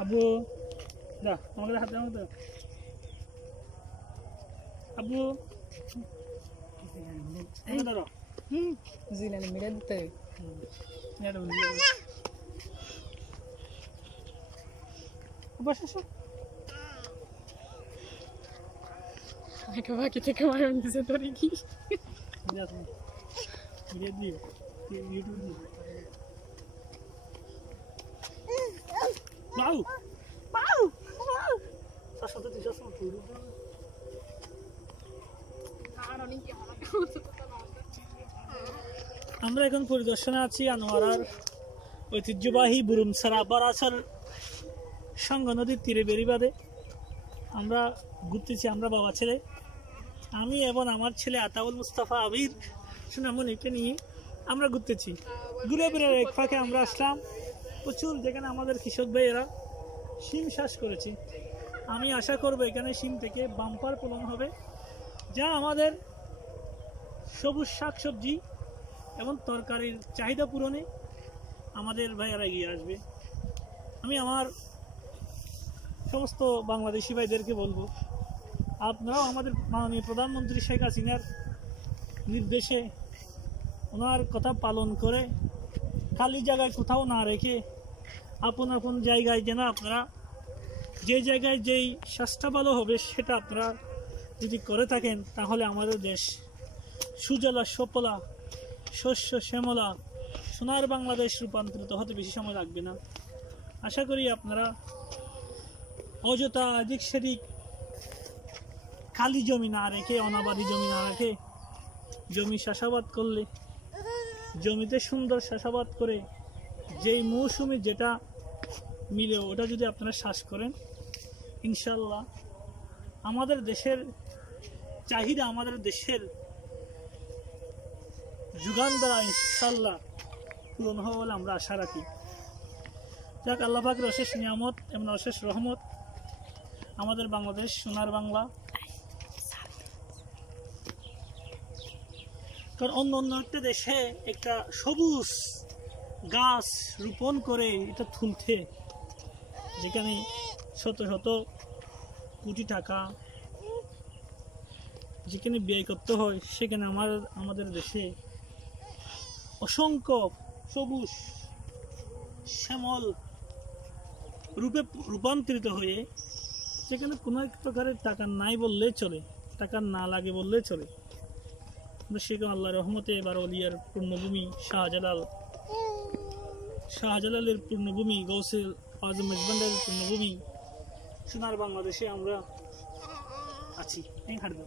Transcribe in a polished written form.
আব্বু দা আমাকে হাত দাও তো আব্বু এই ধরো জিলানি মিলে দিতে বসো বসো আমাকে বাকি থেকে মারণ দিছে তোর কি ভিডিও দিও ইউটিউব দিও বাউ বাউ সাথে তুই যাস না তুই আমরা এখন পরিদর্শনে আছি আনোয়ারার ঐতিহ্যবাহী বুরুমসারা বারাসার সঙ্গ নদীর তীরে বেরিবাদে আমরা ঘুরতেছি। আমরা বাবা ছেলে, আমি এবং আমার ছেলে আতাউল মুস্তাফা আবির সুনামনিকে নিয়ে আমরা ঘুরতেছি। ঘুরে বেড়ে এক ফাঁকে আমরা আসলাম প্রচুর, যেখানে আমাদের কৃষক ভাইয়েরা শিম চাষ করেছে। আমি আশা করব এখানে শিম থেকে বাম্পার ফলন হবে, যা আমাদের সবুজ শাকসবজি এবং তরকারির চাহিদা পূরণে আমাদের ভাইয়েরা এগিয়ে আসবে। আমি আমার সমস্ত বাংলাদেশি ভাইদেরকে বলবো, আপনারাও আমাদের মাননীয় প্রধানমন্ত্রী শেখ হাসিনার নির্দেশে ওনার কথা পালন করে খালি জায়গায় কোথাও না রেখে আপন আপন জায়গায় যেন আপনারা যে জায়গায় যেই চাষটা ভালো হবে সেটা আপনারা যদি করে থাকেন, তাহলে আমাদের দেশ সুজলা সুফলা শস্য শ্যামলা সোনার বাংলাদেশ রূপান্তরিত হতে বেশি সময় লাগবে না। আশা করি আপনারা অযথা এদিক সেদিক খালি জমি না রেখে, অনাবাদি জমি না রেখে জমি চাষাবাদ করলে, জমিতে সুন্দর চাষাবাদ করে যেই মৌসুমে যেটা মিলে ওটা যদি আপনারা চাষ করেন, ইনশাল্লাহ আমাদের দেশের চাহিদা, আমাদের দেশের যোগান দ্বারা ইনশাল্লাহ পূরণ হবে বলে আমরা আশা রাখি। যাক, আল্লাহ পাকের অশেষ নিয়ামত এবং অশেষ রহমত, আমাদের বাংলাদেশ সোনার বাংলা। কারণ অন্য একটা দেশে একটা সবুজ গাছ রোপণ করে এটা তুলতে যেখানে শত শত কোটি টাকা যেখানে ব্যয় করতে হয়, সেখানে আমাদের দেশে অসংখ্য সবুজ শ্যামল রূপে রূপান্তরিত হয়ে যেখানে কোনো এক প্রকারের টাকা নাই বললেই চলে, টাকা না লাগে বললেই চলে। সেখানে আল্লাহ রহমতে বারওয়ালিয়ার পূর্ণভূমি, শাহজালালের পূর্ণভূমি, গৌসে আজম মেজবান্ডারের পূর্ণভূমি সোনার বাংলাদেশে আমরা আছি। এই হাঁটবো।